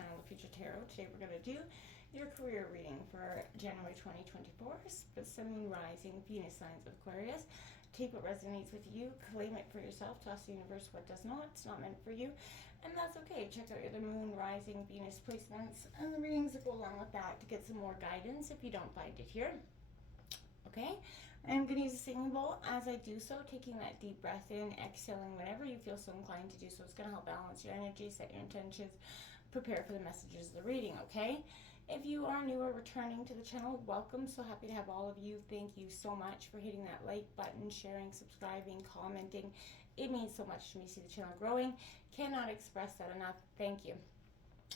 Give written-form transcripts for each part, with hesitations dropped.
channel of Future Tarot. Today we're going to do your career reading for January 2024, Sun, Moon, Rising, Venus signs of Aquarius. Take what resonates with you, claim it for yourself, toss the universe what does not. It's not meant for you, and that's okay. Check out your other Moon, Rising, Venus placements and the readings that go along with that to get some more guidance if you don't find it here. Okay, I'm going to use a singing bowl as I do so, taking that deep breath in, exhaling whenever you feel so inclined to do so. It's going to help balance your energy, set your intentions, prepare for the messages of the reading, okay? If you are new or returning to the channel, welcome. So happy to have all of you. Thank you so much for hitting that like button, sharing, subscribing, commenting. It means so much to me to see the channel growing. Cannot express that enough. Thank you.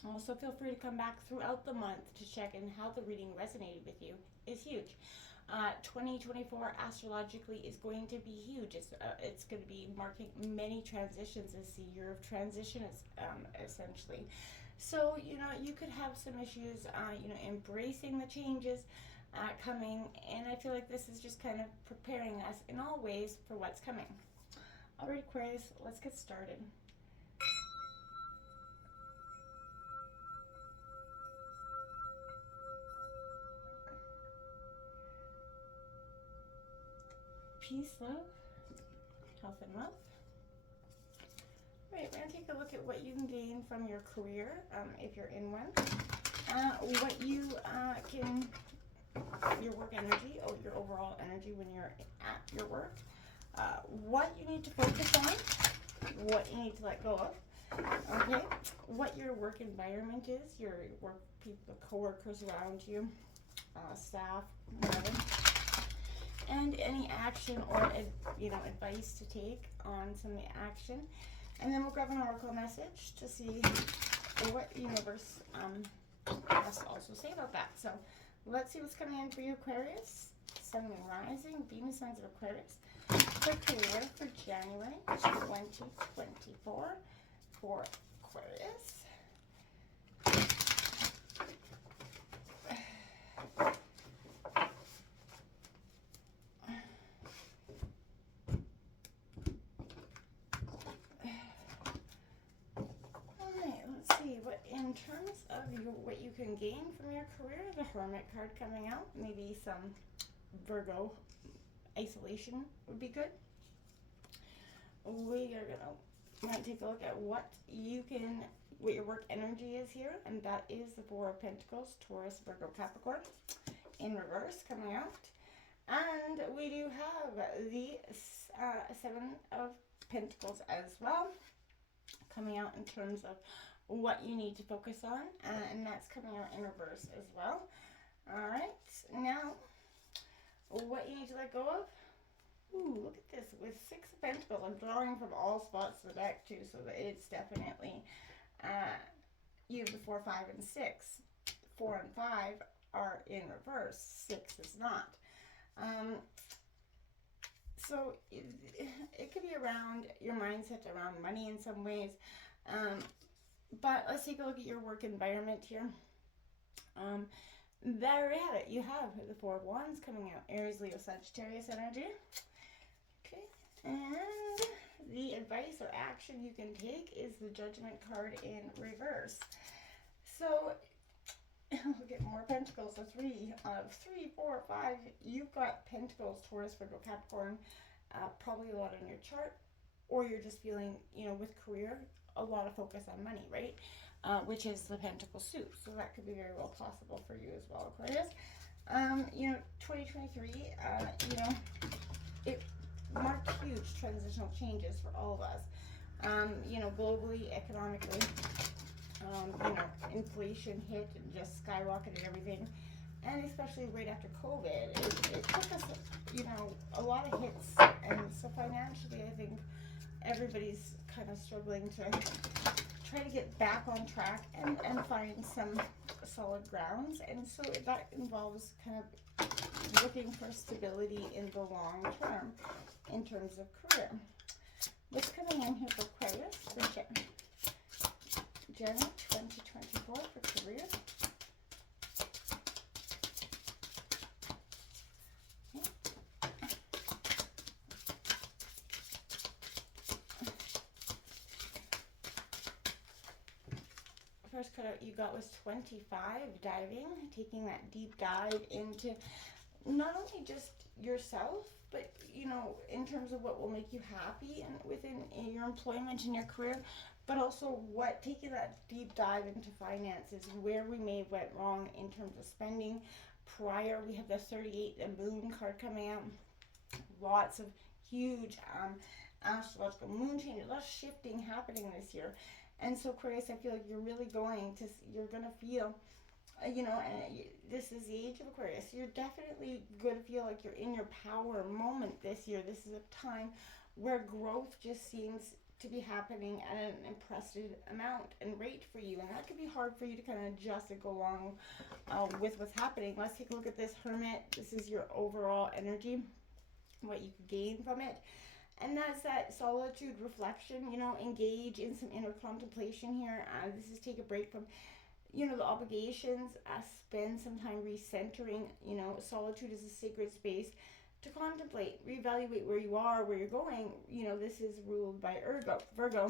Also, feel free to come back throughout the month to check in how the reading resonated with you. Is huge. 2024 astrologically is going to be huge. It's going to be marking many transitions. It's the year of transition, essentially. So, you could have some issues, embracing the changes coming, and I feel like this is just kind of preparing us in all ways for what's coming. All right, Aquarius, let's get started. Peace, love, health, and wealth. All right, we're going to take a look at what you can gain from your career, if you're in one. What you your work energy, or your overall energy when you're at your work. What you need to focus on, what you need to let go of. Okay, what your work environment is, your work people, the coworkers around you, staff, whatever. And any action or advice to take on some of the action, and then we'll grab an oracle message to see what the universe has to also say about that. So let's see what's coming in for you, Aquarius. Sun, Moon, Rising, Venus signs of Aquarius for career for January 2024 for Aquarius. In terms of what you can gain from your career, the Hermit card coming out, maybe some Virgo isolation would be good. We are gonna take a look at what your work energy is here, and that is the Four of Pentacles, Taurus, Virgo, Capricorn, in reverse coming out. And we do have the Seven of Pentacles as well, coming out in terms of what you need to focus on, and that's coming out in reverse as well. All right, now what you need to let go of. Ooh, look at this with Six of Pentacles. I'm drawing from all spots of the deck too, so that it's definitely you have the 4, 5, and 6. 4 and 5 are in reverse. 6 is not. So it could be around your mindset around money in some ways. But let's take a look at your work environment here. There we have it. You have the Four of Wands coming out. Aries, Leo, Sagittarius energy. Okay. And the advice or action you can take is the Judgment card in reverse. So look at more Pentacles. So 3 of 3, 4, 5. You've got Pentacles, Taurus, Virgo, Capricorn. Probably a lot on your chart. Or you're just feeling, with career, a lot of focus on money, right? Which is the Pentacle suit. So that could be very well possible for you as well, Aquarius. 2023, it marked huge transitional changes for all of us. Globally, economically, inflation hit and just skyrocketed everything. And especially right after COVID, it took us, a lot of hits. And so financially, I think everybody's kind of struggling to try to get back on track and find some solid grounds. And so that involves kind of looking for stability in the long term in terms of career. What's coming in here for Aquarius for January 2024 for career? first card out you got was 25, diving, taking that deep dive into not only just yourself, but in terms of what will make you happy and within your employment and your career, but also taking that deep dive into finances, where we may have went wrong in terms of spending prior. We have the 38, the moon card coming out, lots of huge astrological moon changes, lots of shifting happening this year. And so Aquarius, I feel like you're going to feel, and this is the age of Aquarius. You're definitely going to feel like you're in your power moment this year. This is a time where growth just seems to be happening at an impressive amount and rate for you. And that could be hard for you to kind of adjust and go along with what's happening. Let's take a look at this Hermit. This is your overall energy, what you could gain from it. And that's that solitude, reflection, engage in some inner contemplation here. This is take a break from the obligations, spend some time recentering. Solitude is a sacred space to contemplate, reevaluate where you are, where you're going. This is ruled by Virgo,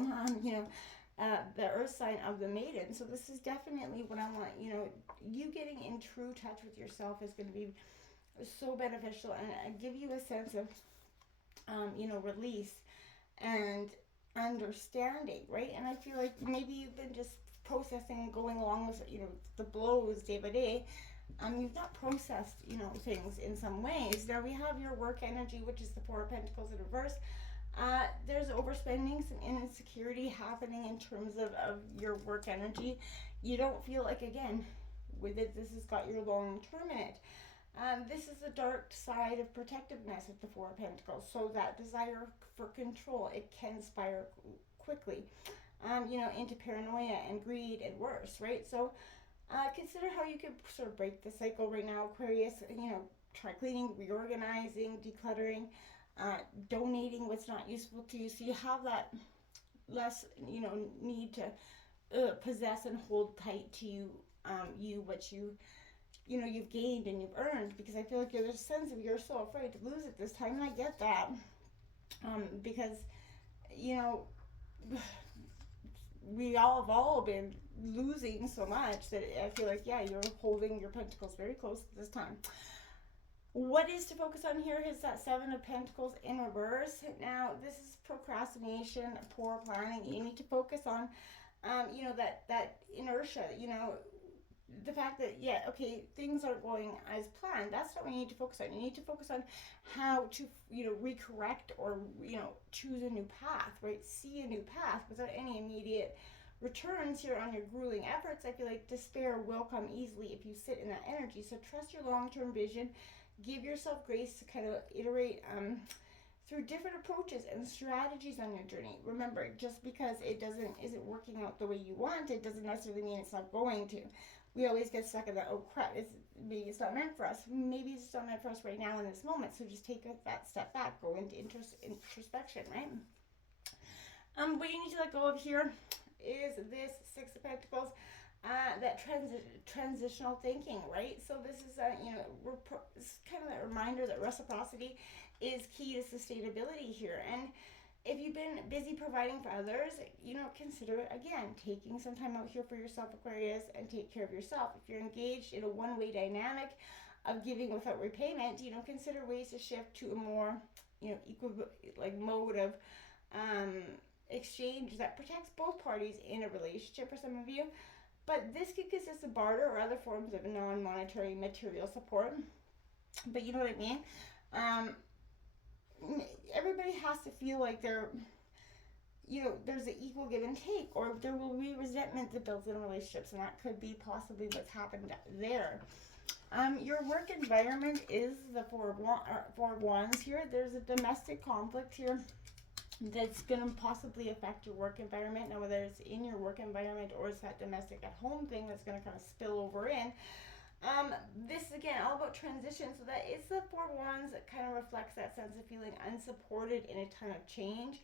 the earth sign of the maiden. So this is definitely what I want. You getting in true touch with yourself is going to be so beneficial and give you a sense of, release and understanding, right? And I feel like maybe you've been just processing and going along with the blows day by day. You've not processed things in some ways. Now we have your work energy, which is the Four of Pentacles in reverse. There's overspending, some insecurity happening in terms of your work energy. You don't feel like, again, with it, this has got your long term in it. This is the dark side of protectiveness with the Four of Pentacles. So that desire for control, it can spiral quickly, into paranoia and greed and worse, right? So consider how you could sort of break the cycle right now, Aquarius. Try cleaning, reorganizing, decluttering, donating what's not useful to you. So you have that less, need to possess and hold tight to you, what you've gained and you've earned, because I feel like there's a sense of you're so afraid to lose it this time, and I get that, because we all have all been losing so much that I feel like, yeah, you're holding your pentacles very close this time. What is to focus on here is that Seven of Pentacles in reverse. Now, this is procrastination, poor planning. You need to focus on, that inertia, the fact that, yeah, okay, things aren't going as planned. That's what we need to focus on. You need to focus on how to, recorrect or, choose a new path, right? See a new path without any immediate returns here on your grueling efforts. I feel like despair will come easily if you sit in that energy. So trust your long-term vision. Give yourself grace to kind of iterate through different approaches and strategies on your journey. Remember, just because it isn't working out the way you want, it doesn't necessarily mean it's not going to. We always get stuck in that, oh crap, maybe it's not meant for us. Maybe it's not meant for us right now in this moment. So just take that step back, go into introspection, right? What you need to let go of here is this Six of Pentacles, that transitional thinking, right? So this is it's kind of that reminder that reciprocity is key to sustainability here. And if you've been busy providing for others, consider, again, taking some time out here for yourself, Aquarius, and take care of yourself. If you're engaged in a one-way dynamic of giving without repayment, consider ways to shift to a more, equal, mode of exchange that protects both parties in a relationship for some of you. But this could consist of barter or other forms of non-monetary material support. But you know what I mean? Everybody has to feel like they're, there's an equal give and take, or there will be resentment that builds in relationships, and that could be possibly what's happened there. Your work environment is the Four of Wands here. There's a domestic conflict here that's going to possibly affect your work environment. Now, whether it's in your work environment or it's that domestic at home thing that's going to kind of spill over in. This, again, all about transition. So that it's the Four of Wands that kind of reflects that sense of feeling unsupported in a time of change.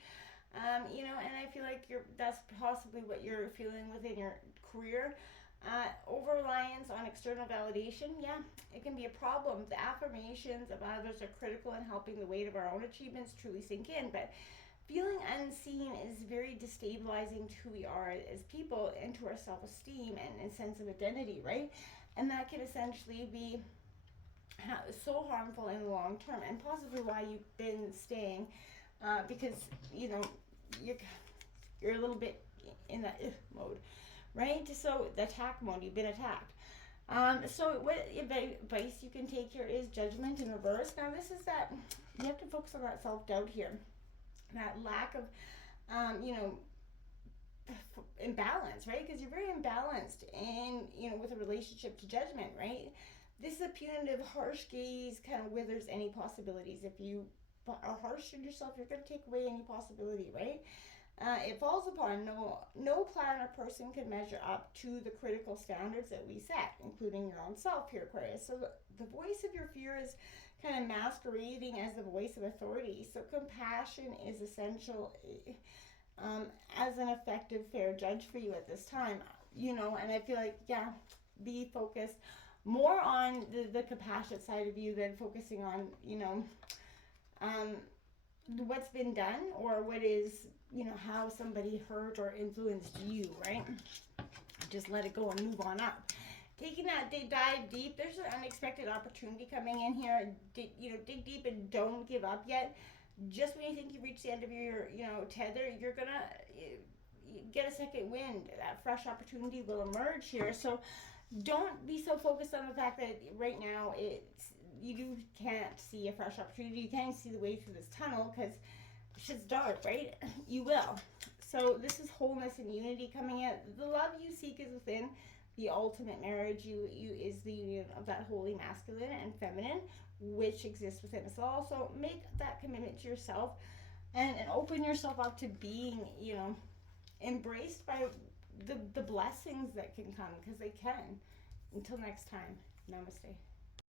And I feel like that's possibly what you're feeling within your career. Over-reliance on external validation, yeah, it can be a problem. The affirmations of others are critical in helping the weight of our own achievements truly sink in, but feeling unseen is very destabilizing to who we are as people and to our self-esteem and sense of identity, right? And that can essentially be so harmful in the long term, and possibly why you've been staying, because you're a little bit in that mode, right? So the attack mode, you've been attacked. So what advice you can take here is judgment in reverse. Now this is that you have to focus on that self-doubt here, that lack of imbalance, right? Because you're very imbalanced in with a relationship to judgment, right? This is a punitive, harsh gaze kind of withers any possibilities. If you are harsh on yourself, you're going to take away any possibility, right? It falls upon no plan or person can measure up to the critical standards that we set, including your own self here, Aquarius. So the voice of your fear is kind of masquerading as the voice of authority. So compassion is essential as an effective, fair judge for you at this time. And I feel like, be focused more on the compassionate side of you than focusing on, what's been done or what is, how somebody hurt or influenced you, right? Just let it go and move on up. Taking that dive deep, there's an unexpected opportunity coming in here. Dig deep and don't give up yet. Just when you think you've reached the end of your, tether, you're gonna get a second wind. That fresh opportunity will emerge here. So don't be so focused on the fact that right now you can't see a fresh opportunity. You can't see the way through this tunnel because shit's dark, right? You will. So this is wholeness and unity coming in. The love you seek is within the ultimate marriage. You is the union of that holy masculine and feminine, which exists within us all. So make that commitment to yourself and open yourself up to being, embraced by the blessings that can come, because they can. Until next time, namaste.